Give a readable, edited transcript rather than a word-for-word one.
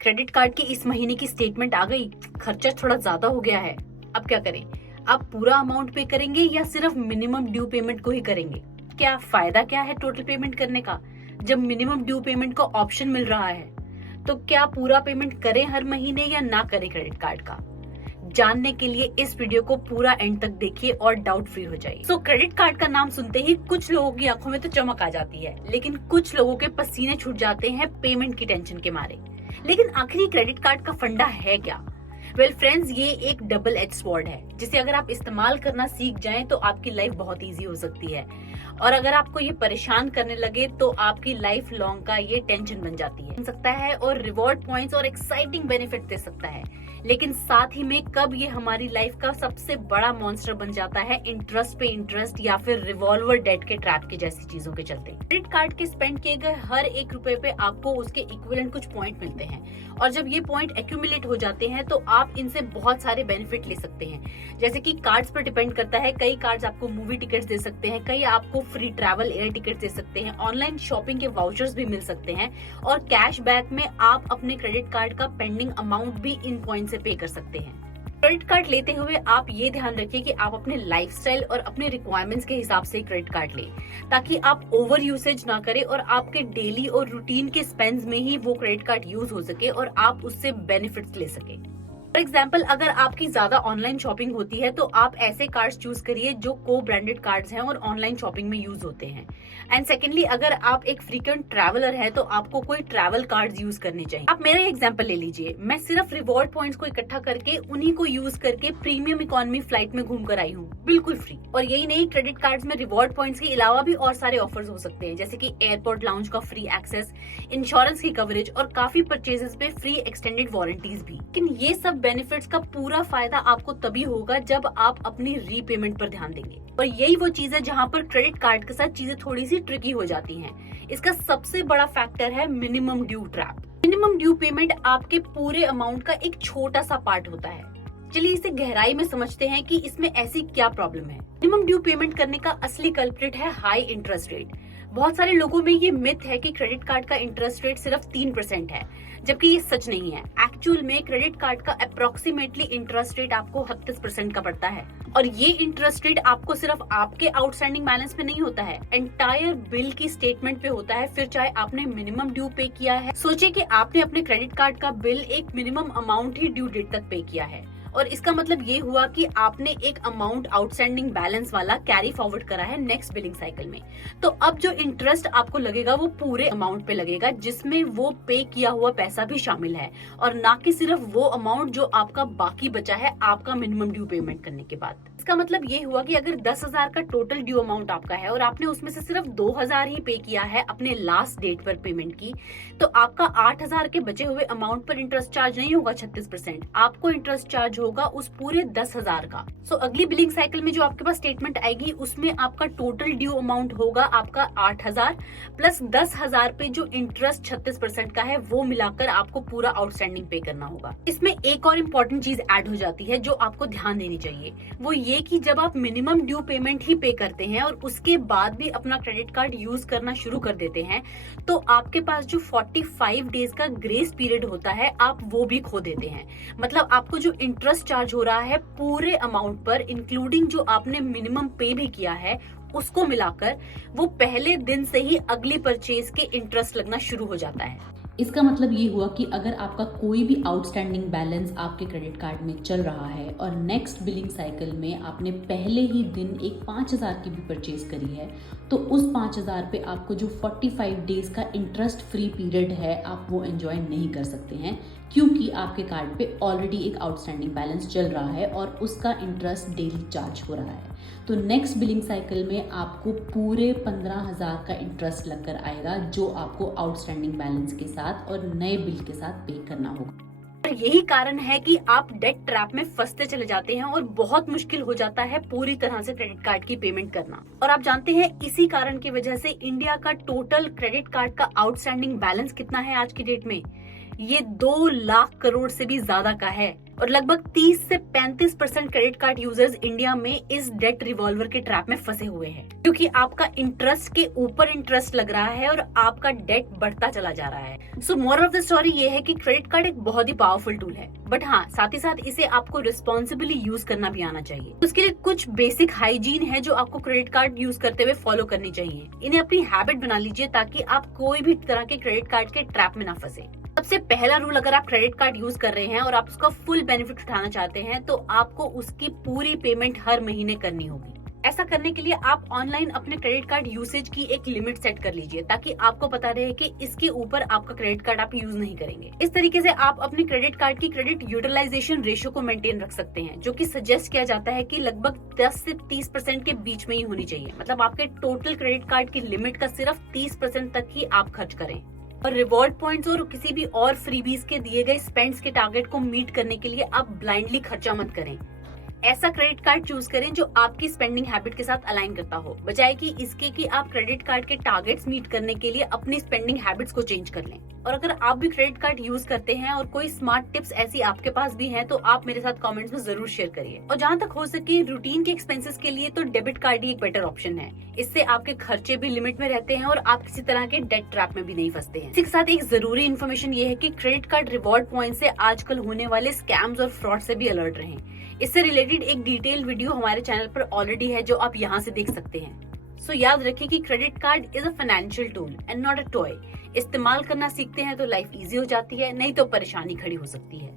Credit card की इस महीने की स्टेटमेंट आ गई, खर्चा थोड़ा ज्यादा हो गया है। अब क्या करें? आप पूरा अमाउंट पे करेंगे या सिर्फ मिनिमम ड्यू पेमेंट को ही करेंगे? क्या फायदा क्या है टोटल पेमेंट करने का जब मिनिमम ड्यू पेमेंट का ऑप्शन मिल रहा है? तो क्या पूरा पेमेंट करें हर महीने या ना करें क्रेडिट कार्ड का? जानने के लिए इस वीडियो को पूरा एंड तक देखिए और डाउट फ्री हो जाइए। सो क्रेडिट कार्ड का नाम सुनते ही कुछ लोगों की आंखों में तो चमक आ जाती है, लेकिन कुछ लोगों के पसीने छूट जाते हैं पेमेंट की टेंशन के मारे। लेकिन आखिर क्रेडिट कार्ड का फंडा है क्या? वेल फ्रेंड्स, ये एक डबल एज स्वॉर्ड है जिसे अगर आप इस्तेमाल करना सीख जाएं तो आपकी लाइफ बहुत इजी हो सकती है, और अगर आपको ये परेशान करने लगे तो आपकी लाइफ लॉन्ग का ये टेंशन बन जाती है, सकता है और रिवॉर्ड पॉइंट्स और एक्साइटिंग बेनिफिट दे सकता है। लेकिन साथ ही में कब ये हमारी लाइफ का सबसे बड़ा मॉन्स्टर बन जाता है इंटरेस्ट पे इंटरेस्ट या फिर रिवॉल्वर डेट के ट्रैप के जैसी चीजों के चलते। क्रेडिट कार्ड के स्पेंड किए गए हर 1 रुपए पे आपको उसके इक्विवेलेंट कुछ पॉइंट मिलते हैं, और जब ये पॉइंट एक्यूमुलेट हो जाते हैं तो आप इनसे बहुत सारे बेनिफिट ले सकते हैं। जैसे कि कार्ड्स पर डिपेंड करता है, कई कार्ड्स आपको मूवी टिकट्स दे सकते हैं, कई आपको फ्री ट्रैवल एयर टिकट्स दे सकते हैं, ऑनलाइन शॉपिंग के वाउचर्स भी मिल सकते हैं, और कैशबैक में आप अपने क्रेडिट कार्ड का पेंडिंग अमाउंट भी इन पॉइंट से पे कर सकते हैं। क्रेडिट कार्ड लेते हुए आप ये ध्यान रखिए कि आप अपने लाइफस्टाइल और अपने रिक्वायरमेंट्स के हिसाब से क्रेडिट कार्ड लें, ताकि आप ओवर यूसेज ना करें और आपके डेली और रूटीन के स्पेंड्स में ही वो क्रेडिट कार्ड यूज हो सके और आप उससे बेनिफिट्स ले सके। फॉर एग्जाम्पल, अगर आपकी ज्यादा ऑनलाइन शॉपिंग होती है तो आप ऐसे कार्ड्स चूज करिए जो को ब्रांडेड कार्ड्स हैं और ऑनलाइन शॉपिंग में यूज होते हैं। एंड सेकेंडली, अगर आप एक फ्रीक्वेंट ट्रैवलर है तो आपको कोई ट्रैवल कार्ड्स यूज करने चाहिए। आप मेरा एग्जांपल ले लीजिए, मैं सिर्फ रिवॉर्ड पॉइंट्स को इकट्ठा करके उन्हीं को यूज करके प्रीमियम इकोनॉमी फ्लाइट में घूम कर आई हूँ, बिल्कुल फ्री। और यही नहीं, क्रेडिट कार्ड्स में रिवॉर्ड पॉइंट्स के अलावा भी और सारे ऑफर्स हो सकते हैं, जैसे कि एयरपोर्ट लाउंज का फ्री एक्सेस, इंश्योरेंस की कवरेज और काफी परचेजेस पे फ्री एक्सटेंडेड वारंटीज भी। लेकिन ये सब बेनिफिट्स का पूरा फायदा आपको तभी होगा जब आप अपनी रीपेमेंट पर ध्यान देंगे, और यही वो चीज है जहाँ पर क्रेडिट कार्ड के साथ चीजें थोड़ी सी ट्रिकी हो जाती हैं। इसका सबसे बड़ा फैक्टर है minimum due trap. Minimum due payment आपके पूरे अमाउंट का एक छोटा सा पार्ट होता है। चलिए इसे गहराई में समझते हैं कि इसमें ऐसी क्या प्रॉब्लम है। मिनिमम ड्यू पेमेंट करने का असली कल्प्रिट है हाई इंटरेस्ट रेट। बहुत सारे लोगों में ये मिथ है कि क्रेडिट कार्ड का इंटरेस्ट रेट सिर्फ 3% है, जबकि ये सच नहीं है। एक्चुअल में क्रेडिट कार्ड का अप्रोक्सीमेटली इंटरेस्ट रेट आपको 38% का पड़ता है, और ये इंटरेस्ट रेट आपको सिर्फ आपके आउटस्टैंडिंग बैलेंस पे नहीं होता है, एंटायर बिल की स्टेटमेंट पे होता है, फिर चाहे आपने मिनिमम ड्यू पे किया है। सोचिए कि आपने अपने क्रेडिट कार्ड का बिल एक मिनिमम अमाउंट ही ड्यू डेट तक पे किया है, और इसका मतलब ये हुआ कि आपने एक अमाउंट आउटस्टैंडिंग बैलेंस वाला कैरी फॉरवर्ड करा है नेक्स्ट बिलिंग साइकिल में। तो अब जो इंटरेस्ट आपको लगेगा वो पूरे अमाउंट पे लगेगा, जिसमें वो पे किया हुआ पैसा भी शामिल है, और ना कि सिर्फ वो अमाउंट जो आपका बाकी बचा है आपका मिनिमम ड्यू पेमेंट करने के बाद। इसका मतलब ये हुआ कि अगर 10,000 का टोटल ड्यू अमाउंट आपका है और आपने उसमें से सिर्फ 2,000 ही पे किया है अपने लास्ट डेट पर पेमेंट की, तो आपका 8,000 के बचे हुए अमाउंट पर इंटरेस्ट चार्ज नहीं होगा 36%, आपको इंटरेस्ट चार्ज होगा उस पूरे 10,000 का। सो अगली बिलिंग साइकिल में जो आपके पास स्टेटमेंट आएगी उसमें आपका टोटल ड्यू अमाउंट होगा आपका 8,000 प्लस 10,000 पे जो इंटरेस्ट 36% का है वो मिलाकर आपको पूरा आउटस्टैंडिंग पे करना होगा। इसमें एक और इम्पोर्टेंट चीज ऐड हो जाती है जो आपको ध्यान देनी चाहिए, वो ये कि जब आप मिनिमम ड्यू पेमेंट ही पे करते हैं और उसके बाद भी अपना क्रेडिट कार्ड यूज करना शुरू कर देते हैं, तो आपके पास जो 45 डेज का ग्रेस पीरियड होता है आप वो भी खो देते हैं। मतलब आपको जो इंटरेस्ट चार्ज हो रहा है पूरे अमाउंट पर, इंक्लूडिंग जो आपने मिनिमम पे भी किया है, उसको मिलाकर वो पहले दिन से ही अगली परचेज के इंटरेस्ट लगना शुरू हो जाता है। इसका मतलब ये हुआ कि अगर आपका कोई भी आउटस्टैंडिंग बैलेंस आपके क्रेडिट कार्ड में चल रहा है और नेक्स्ट बिलिंग साइकिल में आपने पहले ही दिन एक 5,000 की भी परचेज करी है, तो उस 5,000 पे आपको जो 45 डेज का इंटरेस्ट फ्री पीरियड है आप वो एंजॉय नहीं कर सकते हैं, क्योंकि आपके कार्ड पे ऑलरेडी एक आउटस्टैंडिंग बैलेंस चल रहा है और उसका इंटरेस्ट डेली चार्ज हो रहा है। तो नेक्स्ट बिलिंग साइकिल में आपको पूरे 15,000 का इंटरेस्ट लगकर आएगा, जो आपको आउटस्टैंडिंग बैलेंस के साथ और नए बिल के साथ पे करना होगा। और यही कारण है कि आप डेट ट्रैप में फंसते चले जाते हैं और बहुत मुश्किल हो जाता है पूरी तरह से क्रेडिट कार्ड की पेमेंट करना। और आप जानते हैं इसी कारण की वजह से इंडिया का टोटल क्रेडिट कार्ड का आउटस्टैंडिंग बैलेंस कितना है आज की डेट में? ये 2 लाख करोड़ से भी ज्यादा का है और लगभग 30 से 35% क्रेडिट कार्ड यूजर्स इंडिया में इस डेट रिवॉल्वर के ट्रैप में फंसे हुए हैं, क्योंकि आपका इंटरेस्ट के ऊपर इंटरेस्ट लग रहा है और आपका डेट बढ़ता चला जा रहा है। सो मोरल ऑफ द स्टोरी ये है कि क्रेडिट कार्ड एक बहुत ही पावरफुल टूल है, बट हाँ, साथ ही साथ इसे आपको रिस्पॉन्सिबली यूज करना भी आना चाहिए। उसके लिए कुछ बेसिक हाइजीन है जो आपको क्रेडिट कार्ड यूज करते हुए फॉलो करनी चाहिए। इन्हें अपनी हैबिट बना लीजिए ताकि आप कोई भी तरह के क्रेडिट कार्ड के ट्रैप में ना फंसे। सबसे पहला रूल, अगर आप क्रेडिट कार्ड यूज कर रहे हैं और आप उसका फुल बेनिफिट उठाना चाहते हैं तो आपको उसकी पूरी पेमेंट हर महीने करनी होगी। ऐसा करने के लिए आप ऑनलाइन अपने क्रेडिट कार्ड यूसेज की एक लिमिट सेट कर लीजिए ताकि आपको पता रहे कि इसके ऊपर आपका क्रेडिट कार्ड आप यूज नहीं करेंगे। इस तरीके से आप अपने क्रेडिट कार्ड की क्रेडिट यूटिलाइजेशन रेशियो को मेंटेन रख सकते हैं, जो कि सजेस्ट किया जाता है कि लगभग 10 से 30% के बीच में ही होनी चाहिए। मतलब आपके टोटल क्रेडिट कार्ड की लिमिट का सिर्फ 30% तक ही आप खर्च करें। और रिवॉर्ड पॉइंट्स और किसी भी और फ्रीबीज के दिए गए स्पेंड्स के टारगेट को मीट करने के लिए आप ब्लाइंडली खर्चा मत करें। ऐसा क्रेडिट कार्ड चूज करें जो आपकी स्पेंडिंग हैबिट के साथ अलाइन करता हो, बजाय कि इसके कि आप क्रेडिट कार्ड के टारगेट्स मीट करने के लिए अपनी स्पेंडिंग हैबिट्स को चेंज कर लें। और अगर आप भी क्रेडिट कार्ड यूज करते हैं और कोई स्मार्ट टिप्स ऐसी आपके पास भी हैं तो आप मेरे साथ कमेंट्स में जरूर शेयर करिए। और जहां तक हो सके रूटीन के एक्सपेंसेस के लिए तो डेबिट कार्ड ही एक बेटर ऑप्शन है। इससे आपके खर्चे भी लिमिट में रहते हैं और आप किसी तरह के डेट ट्रैप में भी नहीं फंसते हैं। इसी के साथ एक जरूरी इन्फॉर्मेशन ये है कि क्रेडिट कार्ड रिवॉर्ड पॉइंट से आजकल होने वाले स्कैम्स और फ्रॉड से भी अलर्ट रहें। इससे रिलेटेड एक डिटेल वीडियो हमारे चैनल पर ऑलरेडी है जो आप यहाँ से देख सकते हैं। सो याद रखिए कि credit card is a financial tool and not a toy. इस्तेमाल करना सीखते हैं तो लाइफ इजी हो जाती है, नहीं तो परेशानी खड़ी हो सकती है।